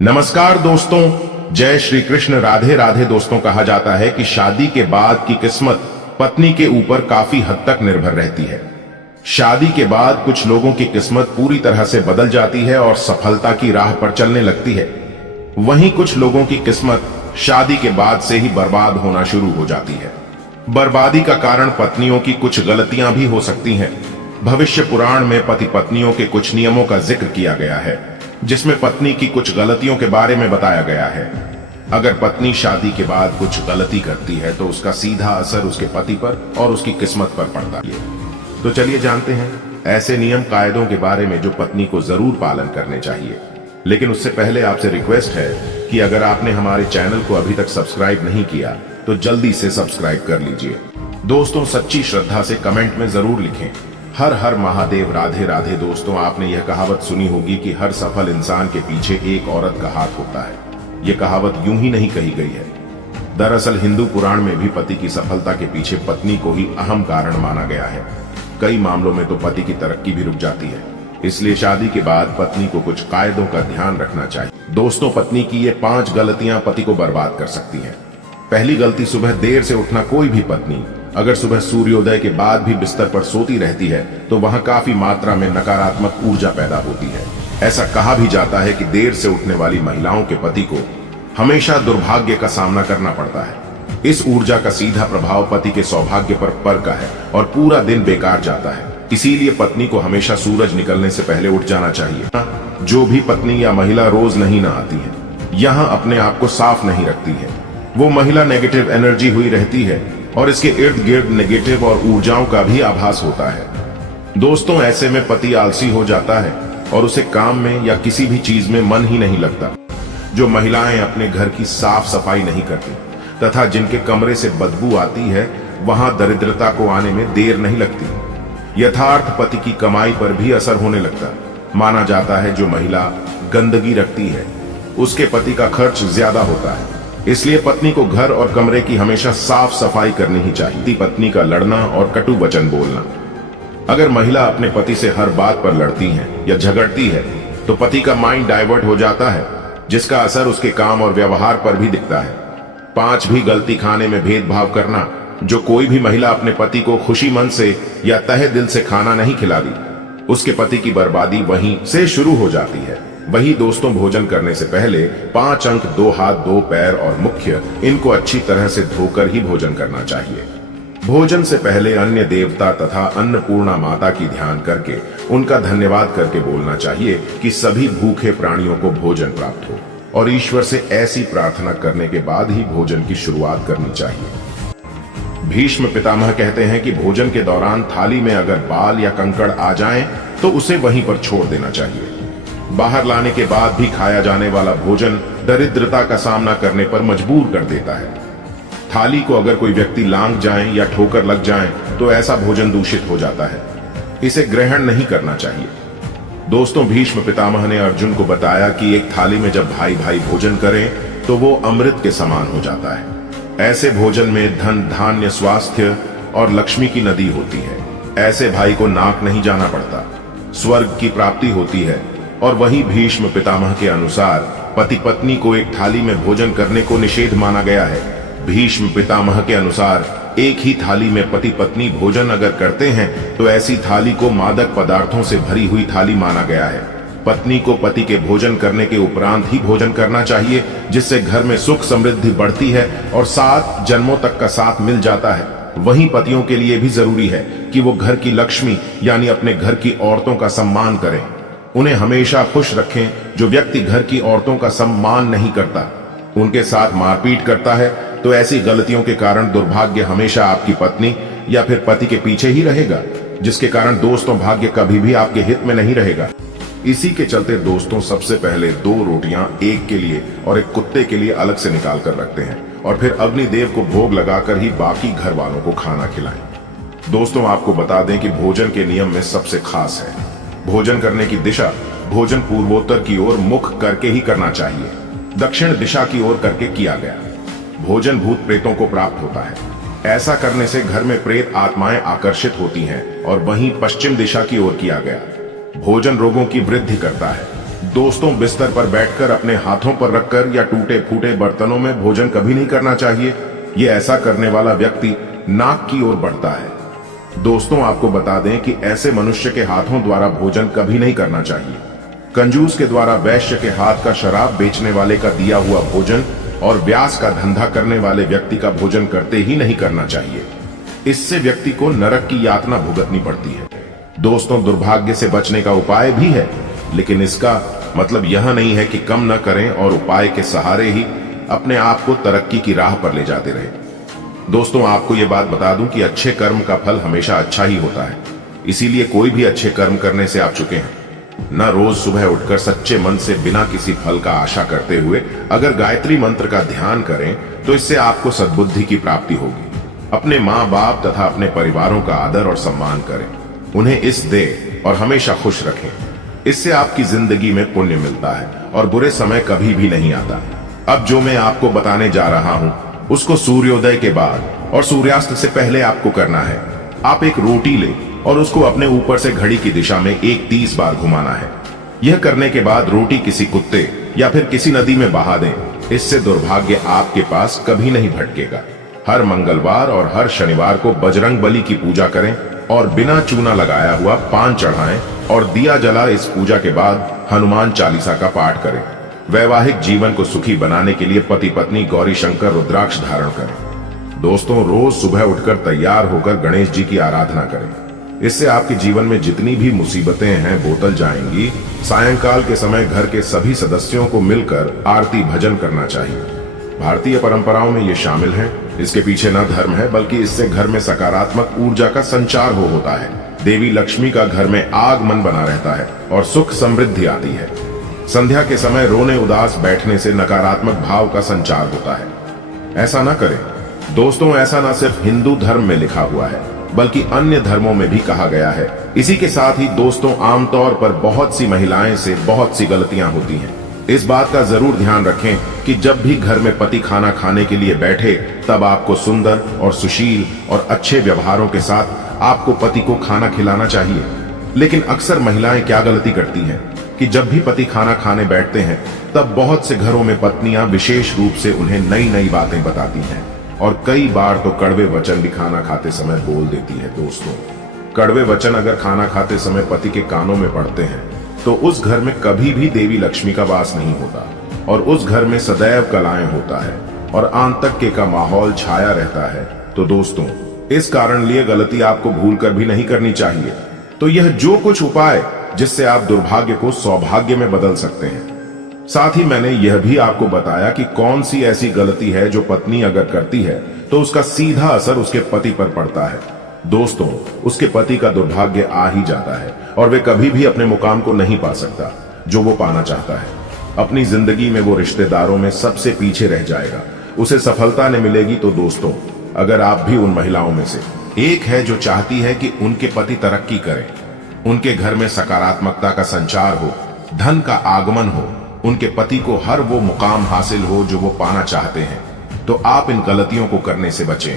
नमस्कार दोस्तों, जय श्री कृष्ण। राधे राधे। दोस्तों, कहा जाता है कि शादी के बाद की किस्मत पत्नी के ऊपर काफी हद तक निर्भर रहती है। शादी के बाद कुछ लोगों की किस्मत पूरी तरह से बदल जाती है और सफलता की राह पर चलने लगती है। वहीं कुछ लोगों की किस्मत शादी के बाद से ही बर्बाद होना शुरू हो जाती है। बर्बादी का कारण पत्नियों की कुछ गलतियां भी हो सकती हैं। भविष्य पुराण में पति पत्नियों के कुछ नियमों का जिक्र किया गया है, जिसमें पत्नी की कुछ गलतियों के बारे में बताया गया है। अगर पत्नी शादी के बाद कुछ गलती करती है तो उसका सीधा असर उसके पति पर और उसकी किस्मत पर पड़ता है। तो चलिए जानते हैं ऐसे नियम कायदों के बारे में जो पत्नी को जरूर पालन करने चाहिए। लेकिन उससे पहले आपसे रिक्वेस्ट है कि अगर आपने हमारे चैनल को अभी तक सब्सक्राइब नहीं किया तो जल्दी से सब्सक्राइब कर लीजिए। दोस्तों, सच्ची श्रद्धा से कमेंट में जरूर लिखें, हर हर महादेव। राधे राधे। दोस्तों, आपने यह कहावत सुनी होगी कि हर सफल इंसान के पीछे एक औरत का हाथ होता है। यह कहावत यूं ही नहीं कही गई है। दरअसल हिंदू पुराण में भी पति की सफलता के पीछे पत्नी को ही अहम कारण माना गया है। कई मामलों में तो पति की तरक्की भी रुक जाती है। इसलिए शादी के बाद पत्नी को कुछ कायदों का ध्यान रखना चाहिए। दोस्तों, पत्नी की ये 5 गलतियां पति को बर्बाद कर सकती हैं। पहली गलती, सुबह देर से उठना। कोई भी पत्नी अगर सुबह सूर्योदय के बाद भी बिस्तर पर सोती रहती है तो वहां काफी मात्रा में नकारात्मक ऊर्जा पैदा होती है। ऐसा कहा भी जाता है कि देर से उठने वाली महिलाओं के पति को हमेशा दुर्भाग्य का सामना करना पड़ता है। इस ऊर्जा का सीधा प्रभाव पति के सौभाग्य पर पड़ता है और पूरा दिन बेकार जाता है। इसीलिए पत्नी को हमेशा सूरज निकलने से पहले उठ जाना चाहिए। जो भी पत्नी या महिला रोज नहीं नहाती है, यहाँ अपने आप को साफ नहीं रखती है, वो महिला नेगेटिव एनर्जी हुई रहती है और इसके इर्द गिर्द नेगेटिव और ऊर्जाओं का भी आभास होता है। दोस्तों, ऐसे में पति आलसी हो जाता है और उसे काम में या किसी भी चीज में मन ही नहीं लगता। जो महिलाएं अपने घर की साफ सफाई नहीं करती तथा जिनके कमरे से बदबू आती है, वहां दरिद्रता को आने में देर नहीं लगती। यथार्थ पति की कमाई पर भी असर होने लगता। माना जाता है जो महिला गंदगी रखती है उसके पति का खर्च ज्यादा होता है। इसलिए पत्नी को घर और कमरे की हमेशा साफ सफाई करनी ही चाहिए। पत्नी का लड़ना और कटु वचन बोलना। अगर महिला अपने पति से हर बात पर लड़ती है या झगड़ती है तो पति का माइंड डाइवर्ट हो जाता है, जिसका असर उसके काम और व्यवहार पर भी दिखता है। 5वीं गलती, खाने में भेदभाव करना। जो कोई भी महिला अपने पति को खुशी मन से या तहे दिल से खाना नहीं खिलाती, उसके पति की बर्बादी वहीं से शुरू हो जाती है। वही दोस्तों, भोजन करने से पहले 5 अंक, 2 हाथ, 2 पैर और मुख्य, इनको अच्छी तरह से धोकर ही भोजन करना चाहिए। भोजन से पहले अन्य देवता तथा अन्नपूर्णा माता की ध्यान करके उनका धन्यवाद करके बोलना चाहिए कि सभी भूखे प्राणियों को भोजन प्राप्त हो, और ईश्वर से ऐसी प्रार्थना करने के बाद ही भोजन की शुरुआत करनी चाहिए। भीष्म पितामह कहते हैं कि भोजन के दौरान थाली में अगर बाल या कंकड़ आ जाएं तो उसे वहीं पर छोड़ देना चाहिए। बाहर लाने के बाद भी खाया जाने वाला भोजन दरिद्रता का सामना करने पर मजबूर कर देता है। थाली को अगर कोई व्यक्ति लांघ जाए या ठोकर लग जाए तो ऐसा भोजन दूषित हो जाता है। इसे ग्रहण नहीं करना चाहिए। दोस्तों, भीष्म पितामह ने अर्जुन को बताया कि एक थाली में जब भाई भाई भोजन करें तो वो अमृत के समान हो जाता है। ऐसे भोजन में धन, धान्य, स्वास्थ्य और लक्ष्मी की नदी होती है। ऐसे भाई को नाक नहीं जाना पड़ता, स्वर्ग की प्राप्ति होती है। और वही भीष्म पितामह के अनुसार पति पत्नी को एक थाली में भोजन करने को निषेध माना गया है। भीष्म पितामह के अनुसार एक ही थाली में पति पत्नी भोजन अगर करते हैं तो ऐसी थाली को मादक पदार्थों से भरी हुई थाली माना गया है। पत्नी को पति के भोजन करने के उपरांत ही भोजन करना चाहिए, जिससे घर में सुख समृद्धि बढ़ती है और 7 जन्मों तक का साथ मिल जाता है। वहीं पतियों के लिए भी जरूरी है कि वो घर की लक्ष्मी यानी अपने घर की औरतों का सम्मान करें, उन्हें हमेशा खुश रखें। जो व्यक्ति घर की औरतों का सम्मान नहीं करता, उनके साथ मारपीट करता है, तो ऐसी गलतियों के कारण दुर्भाग्य हमेशा आपकी पत्नी या फिर पति के पीछे ही रहेगा, जिसके कारण दोस्तों भाग्य कभी भी आपके हित में नहीं रहेगा। इसी के चलते दोस्तों, सबसे पहले 2 रोटियां एक के लिए और एक कुत्ते के लिए अलग से निकाल कर रखते हैं और फिर अग्निदेव को भोग लगाकर ही बाकी घर वालों को खाना खिलाएं। दोस्तों, आपको बता दें कि भोजन के नियम में सबसे खास है भोजन करने की दिशा। भोजन पूर्वोत्तर की ओर मुख करके ही करना चाहिए, दक्षिण दिशा की ओर करके किया गया भोजन भूत प्रेतों को प्राप्त होता है। ऐसा करने से घर में प्रेत आत्माएं आकर्षित होती हैं। और वहीं पश्चिम दिशा की ओर किया गया भोजन रोगों की वृद्धि करता है। दोस्तों, बिस्तर पर बैठकर अपने हाथों पर रखकर या टूटे फूटे बर्तनों में भोजन कभी नहीं करना चाहिए। ये ऐसा करने वाला व्यक्ति नाक की ओर बढ़ता है। दोस्तों, आपको बता दें कि ऐसे मनुष्य के हाथों द्वारा भोजन कभी नहीं करना चाहिए। कंजूस के द्वारा वैश्य के हाथ का शराब बेचने वाले का दिया हुआ भोजन और व्यास का धंधा करने वाले व्यक्ति का भोजन करते ही नहीं करना चाहिए। इससे व्यक्ति को नरक की यातना भुगतनी पड़ती है। दोस्तों, दुर्भाग्य से बचने का उपाय भी है, लेकिन इसका मतलब यह नहीं है कि कम न करें और उपाय के सहारे ही अपने आप को तरक्की की राह पर ले जाते रहे। दोस्तों, आपको यह बात बता दूं कि अच्छे कर्म का फल हमेशा अच्छा ही होता है। इसीलिए कोई भी अच्छे कर्म करने से आप चुके हैं। न रोज सुबह उठकर सच्चे मन से बिना किसी फल का आशा करते हुए अगर गायत्री मंत्र का ध्यान करें तो इससे आपको सद्बुद्धि की प्राप्ति होगी। अपने माँ बाप तथा अपने परिवारों का आदर और सम्मान करें, उन्हें इस दे और हमेशा खुश रखें। इससे आपकी जिंदगी में पुण्य मिलता है और बुरे समय कभी भी नहीं आता। अब जो मैं आपको बताने जा रहा हूं उसको सूर्योदय के बाद और सूर्यास्त से पहले आपको करना है। आप एक रोटी ले और उसको अपने ऊपर से घड़ी की दिशा में 31 बार घुमाना है। यह करने के बाद रोटी किसी कुत्ते या फिर किसी नदी में बहा दें। इससे दुर्भाग्य आपके पास कभी नहीं भटकेगा। हर मंगलवार और हर शनिवार को बजरंग बली की पूजा करें और बिना चूना लगाया हुआ पान चढ़ाएं और दिया जला। इस पूजा के बाद हनुमान चालीसा का पाठ करें। वैवाहिक जीवन को सुखी बनाने के लिए पति पत्नी गौरी शंकर रुद्राक्ष धारण करें। दोस्तों, रोज सुबह उठकर तैयार होकर गणेश जी की आराधना करें। इससे आपके जीवन में जितनी भी मुसीबतें हैं वो टल जाएंगी। सायंकाल के समय घर के सभी सदस्यों को मिलकर आरती भजन करना चाहिए। भारतीय परंपराओं में ये शामिल है। इसके पीछे न धर्म है बल्कि इससे घर में सकारात्मक ऊर्जा का संचार होता है। देवी लक्ष्मी का घर में आगमन बना रहता है और सुख समृद्धि आती है। संध्या के समय रोने उदास बैठने से नकारात्मक भाव का संचार होता है। ऐसा न करें। दोस्तों, ऐसा न सिर्फ हिंदू धर्म में लिखा हुआ है बल्कि अन्य धर्मों में भी कहा गया है। इसी के साथ ही दोस्तों, आमतौर पर बहुत सी महिलाएं से बहुत सी गलतियां होती हैं। इस बात का जरूर ध्यान रखें कि जब भी घर में पति खाना खाने के लिए बैठे तब आपको सुंदर और सुशील और अच्छे व्यवहारों के साथ आपको पति को खाना खिलाना चाहिए। लेकिन अक्सर महिलाएं क्या गलती करती हैं कि जब भी पति खाना खाने बैठते हैं तब बहुत से घरों में पत्नियां विशेष रूप से उन्हें नई नई बातें बताती हैं और कई बार तो कड़वे वचन भी खाना खाते समय बोल देती है। दोस्तों, कड़वे वचन अगर खाना खाते समय पति के कानों में पड़ते हैं तो उस घर में कभी भी देवी लक्ष्मी का वास नहीं होता और उस घर में सदैव कलाएं होता है और आतंक का माहौल छाया रहता है। तो दोस्तों, इस कारण लिए गलती आपको भूलकर भी नहीं करनी चाहिए। तो यह जो कुछ उपाय जिससे आप दुर्भाग्य को सौभाग्य में बदल सकते हैं। साथ ही मैंने यह भी आपको बताया कि कौन सी ऐसी गलती है जो पत्नी अगर करती है तो उसका सीधा असर उसके पति पर पड़ता है। दोस्तों, उसके पति का दुर्भाग्य आ ही जाता है और वे कभी भी अपने मुकाम को नहीं पा सकता जो वो पाना चाहता है। अपनी जिंदगी में वो रिश्तेदारों में सबसे पीछे रह जाएगा। उसे सफलता नहीं मिलेगी। तो दोस्तों, अगर आप भी उन महिलाओं में से एक है जो चाहती है कि उनके पति तरक्की करें, उनके घर में सकारात्मकता का संचार हो, धन का आगमन हो, उनके पति को हर वो मुकाम हासिल हो जो वो पाना चाहते हैं, तो आप इन गलतियों को करने से बचें।